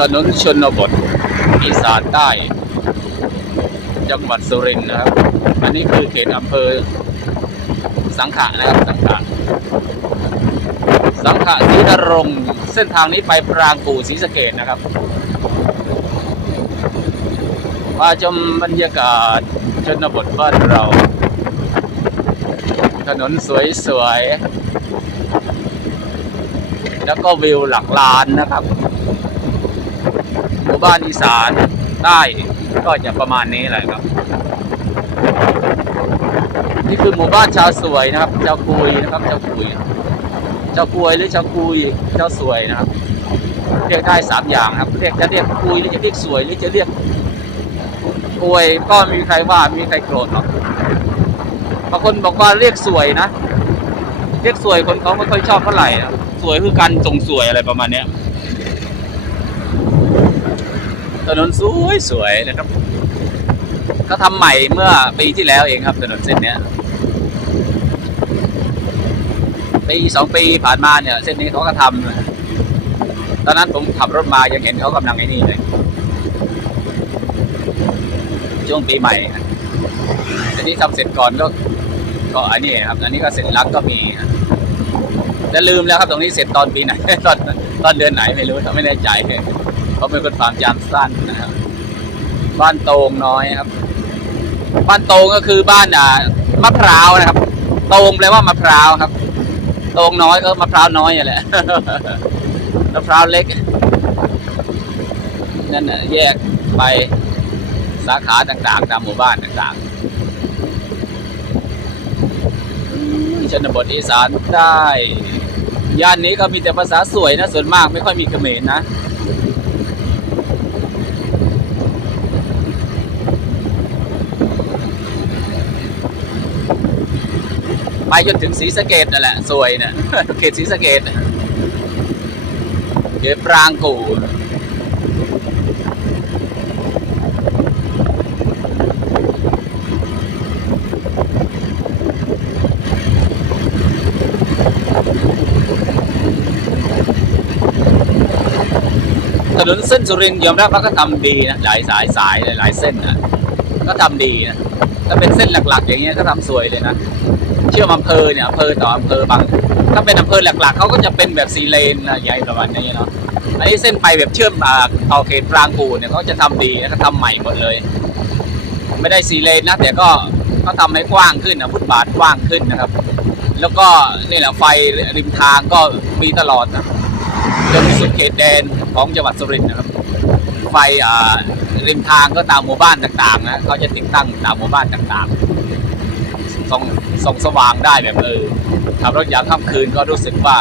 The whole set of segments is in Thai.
ถนนชนบทอีสานใต้ จังหวัดสุรินทร์นะครับ อันนี้คือเขตอำเภอ สังขะนะครับสังขะสังขะศรีนรงเส้นทางนี้ไปปรางกู่ศรีสะเกดนะครับมาชมบรรยากาศชนบทบ้านเรา ถนนสวยๆแล้วก็วิวหลักล้านนะครับ บ้านอีสานใต้ก็จะประมาณนี้แหละครับ นี่คือหมู่บ้านชาวสวยนะครับชาวกุยนะครับชาวกุยชาวกุยหรือชาวกุยชาวสวยนะครับเรียกได้สามอย่างครับเรียกจะเรียกกุยหรือจะเรียกสวยหรือจะเรียกกุยก็มีใครว่าม่มีใครโกรธหรอกบางคนบอกว่าเรียกสวยนะ เรียกสวยคนเขาไม่ค่อยชอบเท่าไหร่นะสวยคือการส่งสวยอะไรประมาณเนี้ย ถนนสวยสวยๆนะครับเขาทำใหม่เมื่อปีที่แล้วเองครับถนนเส้นนี้ปีสองปีผ่านมาเนี่ย เส้นนี้เขาก็ทำตอนนั้นผมขับรถมายังเห็นเขากำลังไอ้นี่เลยช่วงปีใหม่อันนี้ทำเสร็จก่อนก็ก็อันนี้ครับ อันนี้ก็เสร็จลังก็มีจะลืมแล้วครับตรงนี้เสร็จตอนปีไหนตอนตอนเดือนไหนไม่รู้ไม่แน่ใจ เพราเป็นคนความจำสั้นนะครับ บ้านโตงน้อยครับ บ้านโตงก็คือบ้านอ่ามะพร้าวนะครับ โตงแปลว่ามะพร้าวครับ โตงน้อยก็มะพร้าวน้อยนี่แหละมะพร้าวเล็ก นั่นน่ะแยกไปสาขาต่างๆ ตามหมู่บ้านต่างๆชนบทอีสานใต้ย่านนี้ก็มีแต่ภาษาสวยนะ ส่วนมากไม่ค่อยมีเขมรนะ ไปจนถึงศรีสะเกดนั่นแหละสวยเนี่ยเขตศรีสะเกดเดี๋ยวปรางกู่ถนนเส้นสุรินทร์ยอมรับว่าก็ทำดีนะหลายสายสายหลายเส้นนะก็ทำดีนะถ้าเป็นเส้นหลักๆ อย่างเงี้ยก็ทำสวยเลยนะ เชื่อมอำเภอเนี่ยอำเภอต่ออำเภอบางถ้าเป็นอำเภอหลักๆเขาก็จะเป็นแบบสีเลนนะใหญ่ประมาณนี้เนาะอันนี้เส้นไปแบบเชื่อมมาเอเขตปรางกูเนี่ยเขาจะทำดีนะเขาทำใหม่หมดเลย ไม่ได้สีเลนนะแต่ก็เขาทำให้กว้างขึ้นนะฟุตบาทกว้างขึ้นนะครับ แล้วก็นี่แหละไฟริมทางก็มีตลอดนะจนสุดเขตแดนของจังหวัดสุรินทร์นะครับ ไฟอ่าริมทางก็ตามหมู่บ้านต่างๆนะเขาจะติดตั้งตามหมู่บ้านต่างๆส่อง ส่องสว่างได้แบบเออขับรถยามค่ำคืนก็รู้สึกว่า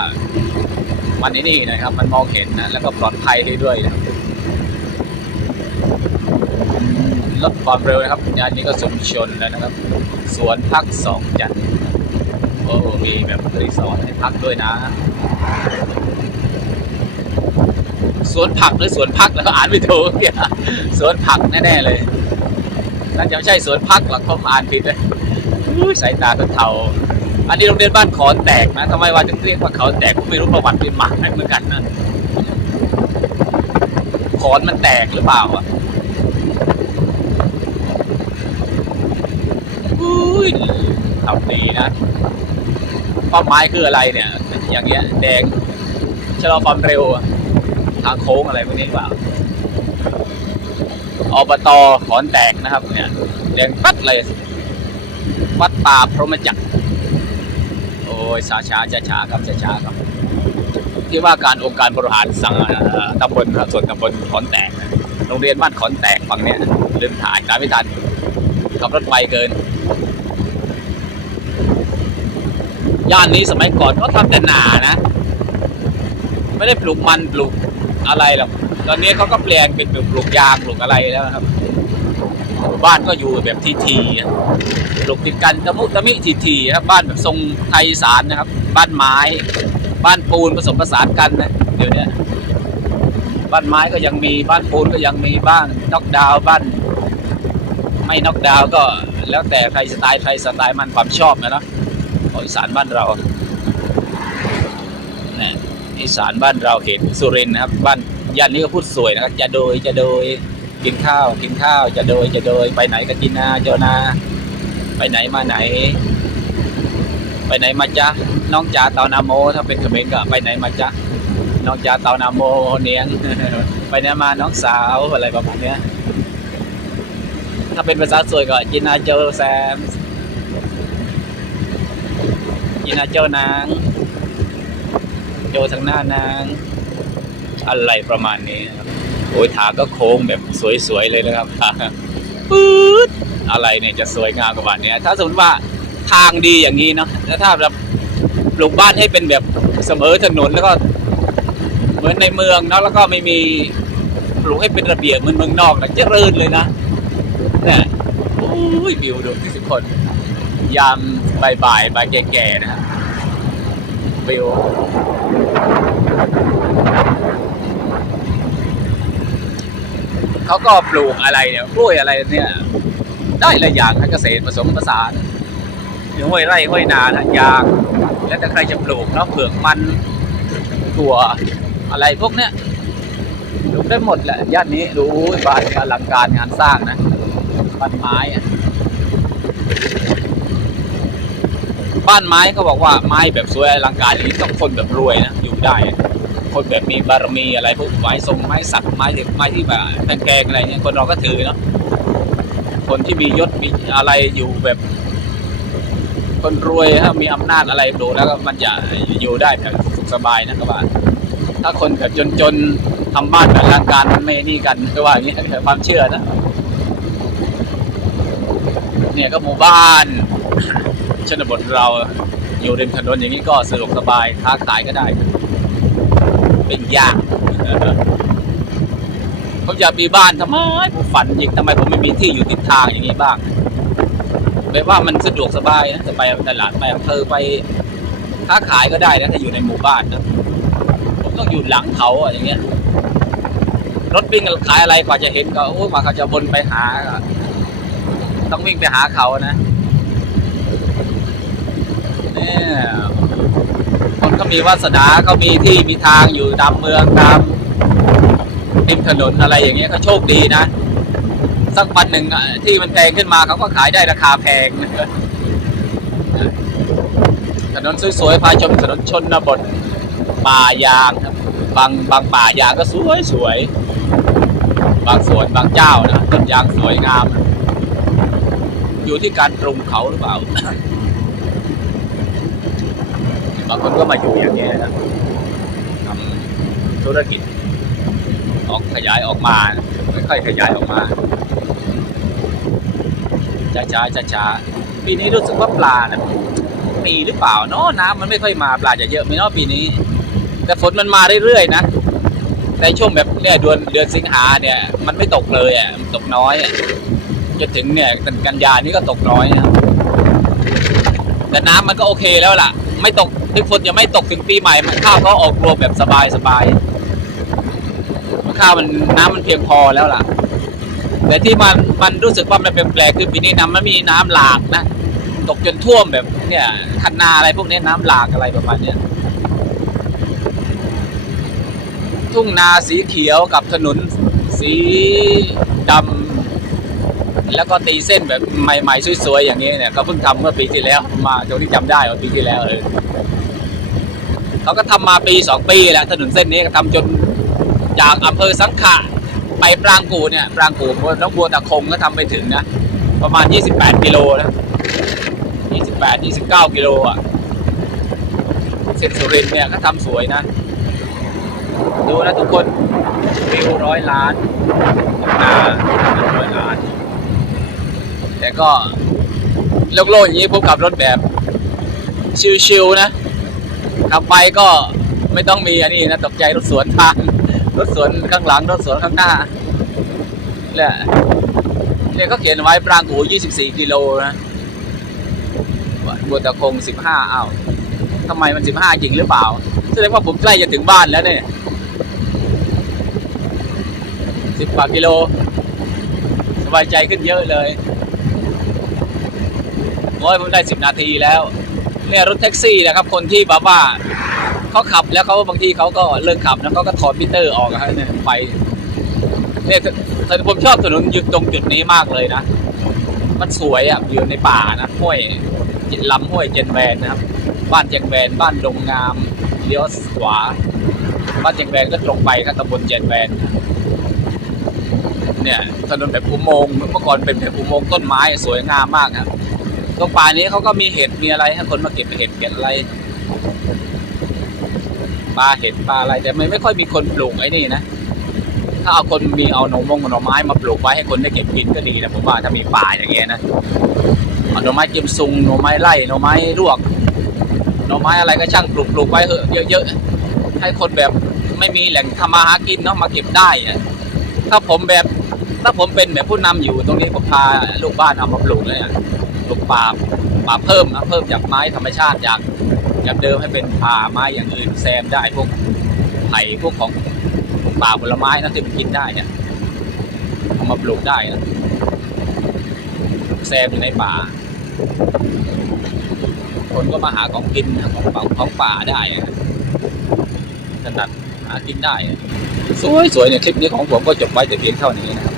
มันนี่นี่นะครับ มันมองเห็นนะแล้วก็ปลอดภัยได้ด้วยนะลดความเร็วนะครับยานนี้ก็สมชนแล้วนะครับ สวนพักสองจันโอ้มีแบบรีสอร์ทให้พักด้วยนะสวนผักหรือสวนพักแล้วอ่านไม่ถูกเนี่ยสวนผักแน่ๆเลยน่าจะไม่ใช่สวนพักหรอกผมอ่านผิดเลย สายตาเทาอันนี้โรงเรียนบ้านขอนแตกนะทำไมว่าถึงเรียกว่าเขาแตกผมไม่รู้ประวัติเป็นมาเหมือนกันนะขอนมันแตกหรือเปล่าอะอุ้ยทำดีนะเป้าหมายคืออะไรเนี่ย อย่างเงี้ยแดงชะลอความเร็ว ทางโค้งอะไรพวกนี้เปล่าอบตขอนแตกนะครับเนี่ยแดงปัดเลย วัดป่าพรหมจักรโอ้ยช้าช้าช้าช้าครับช้าช้าครับ ที่ว่าการองค์การบริหารสังเอ่อตำบลส่วนตำบลขอนแตก โรงเรียนบ้านขอนแตกฝั่งเนี้ยลืมถ่ายตามไม่ทันขับรถไวเกิน ย่านนี้สมัยก่อนก็ทำแต่นานะ ไม่ได้ปลูกมันปลูกอะไรหรอกตอนนี้เขาก็เปลี่ยนเป็นปลูกยางปลูกอะไรแล้วครับ บ้านก็อยู่แบบทีทีๆอะปลูกติดกันตะมุตะมิทีทีครับบ้านแบบทรงไทยอีสานนะครับ บ้านไม้ บ้านปูนผสมผสานกันนะเดี๋ยวนี้บ้านไม้ก็ยังมีบ้านปูนก็ยังมีบ้านนอกดาวบ้าน ไม่นอกดาวก็แล้วแต่ใครสไตล์ใครสไตล์มันความชอบนะเนาะของอีสานบ้านเราเนี่ยอีสานบ้านเราเขตสุรินทร์นะครับ บ้านย่านนี้ก็พูดสวยนะครับจะโดยจะโดย กินข้าว กินข้าว จะโดย จะโดย ไปไหนก็กินนาโจนา ไปไหนมาไหน ไปไหนมาจ๊ะ น้องจ๋าเตานาโม ถ้าเป็นเขมรก็ไปไหนมาจ๊ะ น้องจ๋าเตานาโม เนียง ไปไหนมาน้องสาวอะไรประมาณเนี้ย ถ้าเป็นภาษาสวยก็จินาโจแซมจินาโจนาง โจทางหน้านาง อะไรประมาณนี้ครับ โอ้ยขาก็โค้งแบบสวยๆเลยนะครับปื๊ดอะไรเนี่ยจะสวยงามกว่านี้ถ้าสมมติว่าทางดีอย่างนี้เนาะแล้วถ้าแบบปลูกบ้านให้เป็นแบบเสมอถนนแล้วก็ เหมือนในเมืองเนาะแล้วก็ไม่มีปลูกให้เป็นระเบียบเหมือนเมืองนอกนะเจริญเลยนะเนี่ยโอ้ยวิวดูที่สิบคน ยามบ่ายๆบ่ายแก่ๆนะฮะวิว เขาก็ปลูกอะไรเนี่ยกล้วยอะไรเนี่ย ได้หลายอย่างนะเกษตรผสมผสานอยู่ห้วยไร่ห้วยนานะยาง แล้วแต่ใครจะปลูกเนาะเผือกมันถั่วอะไรพวกเนี้ยปลูกได้หมดแหละย่านนี้ดูบ้านอลังการงานสร้างนะบ้านไม้อะบ้านไม้เขาบอกว่าไม้แบบสวยอลังการอย่างนี้ต้องคนแบบรวยนะอยู่ได้ คนแบบมีบารมีอะไรพวกไม้ทรงไม้สักไม้เด็กไม้ที่แบบแพงๆอะไรเนี่ยคนเราก็ถือเนาะคนที่มียศมีอะไรอยู่แบบ คนรวยถ้ามีอำนาจอะไรดูแล้วก็มันจะอยู่ได้แบบสุขสบายนะครับว่า ถ้าคนแบบจนๆทำบ้านแบบอลังการมันไม่นี่กันก็ว่าอย่างนี้ความเชื่อนะเนี่ยก็หมู่บ้านชนบทเราอยู่ริมถนนอย่างนี้ก็สะดวกสบายค้าขายก็ได้ เป็นยากผมอยากมีบ้านทำไมผมฝันจริงทำไมผมไม่มีที่อยู่ทิศทางอย่างนี้บ้างแบบว่ามันสะดวกสบายนะจะไปตลาดไปอำเภอไปค้าขายก็ได้นะถ้าอยู่ในหมู่บ้านนะผมต้องอยู่หลังเขาอะอย่างเงี้ย รถวิ่งขายอะไรกว่าจะเห็นก็โอ้ยกว่าเขาจะวนไปหาก็ต้องวิ่งไปหาเขานะเนี่ยคน ก็มีวาสนาเขามีที่มีทางอยู่ตามเมืองตามริมถนนอะไรอย่างเงี้ยเขาโชคดีนะ สักวันหนึ่งที่มันแพงขึ้นมาเขาก็ขายได้ราคาแพงถนนสวยๆพาชมถนนชนบทป่ายางครับบางบางป่ายางก็สวยสวยๆบางสวนบางเจ้านะต้นยางสวยงาม อยู่ที่การปรุงเขาหรือเปล่า บางคนก็มาอยู่อย่างนี้ยนะทำธุรกิจ ออกขยายออกมาค่อยๆขยายออกมาช้าช้าช้าช้าปีนี้รู้สึกว่าปลานี่ยมีหรือเปล่าเนาะน้ำมันไม่ค่อยมาปลาจะเยอะไหมเนาะปีนี้ แต่ฝนมันมาเรื่อยๆนะแต่ช่วงแบบเนี่ยเดือนเดือนสิงหาเนี่ย มันไม่ตกเลยอะมันตกน้อยอะจนถึงเนี่ยกันยานี่ก็ตกน้อยนะแต่น้ำมันก็โอเคแล้วล่ะ ไม่ตกถึงฝนยังไม่ตกถึงปีใหม่มันข้าวก็ออกรวมแบบสบายสบายข้าวมันน้ำมันเพียงพอแล้วล่ะ แต่ที่มันมันรู้สึกว่ามันเป็นแปลกคือปีนี้น้ำมันมีน้ำหลากนะตกจนท่วมแบบเนี่ยคันนาอะไรพวกนี้น้ำหลากอะไรประมาณเนี้ยทุ่งนาสีเขียวกับถนนสีดำ แล้วก็ตีเส้นแบบใหม่ๆสวยๆอย่างนี้เนี่ยเขาเพิ่งทำเมื่อปีที่แล้วมาตรงที่จำได้ว่าปีที่แล้วเออเขาก็ทำมาปีสองปีแหละถนนเส้นนี้ก็ทำจนจากอำเภอสังขะไปปรางกูเนี่ยปรางกูน้องบัวตะคงก็ทำไปถึงนะประมาณ 28 กิโลนะ28 29 กิโลอะเส้นสุรินเนี่ยก็ทำสวยนะ ดูนะทุกคนวิวร้อยล้านนาร้อยล้าน แต่ก็โล่งๆอย่างนี้ผมขับรถแบบ ชิวๆนะขับไปก็ไม่ต้องมีอันนี้นะตกใจรถสวนทางรถสวนข้างหลังรถสวนข้างหน้าเนี่ยเนี่ยเขาเขียนไว้ปรางกู24 กิโลนะบัวตะคง 15อ้าวทำไมมัน 15 จริงหรือเปล่าแสดงว่าผมใกล้จะถึงบ้านแล้วเนี่ยสิบกว่ากิโล สบายใจขึ้นเยอะเลย โอ้ยผมได้สิบนาทีแล้วเนี่ยรถแท็กซี่นะครับ คนที่แบบว่าเขาขับแล้วเขาบางทีเขาก็เลิกขับแล้วเขาก็ถอดมิเตอร์ออกอะฮะเนี่ยไปเนี่ยถนนผมชอบถนนอยู่ตรงจุดนี้มากเลยนะ มันสวยอะอยู่ในป่านะห้วยลำห้วยเจนแวนนะครับ บ้านเจงแวนบ้านดงงามเลี้ยวขวาบ้านเจงแวนก็ตรงไปครับตำบลเจนแวนเนี่ยถนนแบบอุโมงค์เมื่อก่อนเป็นแบบอุโมงค์ต้นไม้สวยงามมากครับ ตรงป่านี้เขาก็มีเห็ดมีอะไรให้คนมาเก็บเห็ดเก็บอะไรปลาเห็ดปลาอะไรแต่ไม่ไม่ค่อยมีคนปลูกไอ้นี่นะถ้าเอาคนมีเอาหน่อมงหน่อไม้มาปลูกไว้ให้คนได้เก็บกินก็ดีนะผมว่าถ้ามีป่าอย่างเงี้ยนะหน่อไม้กิมซุงหน่อไม้ไร่หน่อไม้ลวกหน่อไม้อะไรก็ช่างปลูกปลูกไว้เถอะเยอะๆให้คนแบบไม่มีแหล่งทำมาหากินเนาะมาเก็บได้อะถ้าผมแบบถ้าผมเป็นแบบผู้นำอยู่ตรงนี้ผมพาลูกบ้านเอามาปลูกเลยอะ ลูกป่าป่าเพิ่มนะเพิ่มจากไม้ธรรมชาติจากจากเดิมให้เป็นป่าไม้อย่างอื่นแซมได้พวกไผ่พวกของป่าผลไม้นะที่มันกินได้เนี่ยเอามาปลูกได้นะแซมอยู่ในป่า คนก็มาหาของกินของป่าของป่าได้นะถนัดหากินได้ สวยสวยเนี่ยคลิปนี้ของผมก็จบไว้แต่เพียงเท่านี้นะ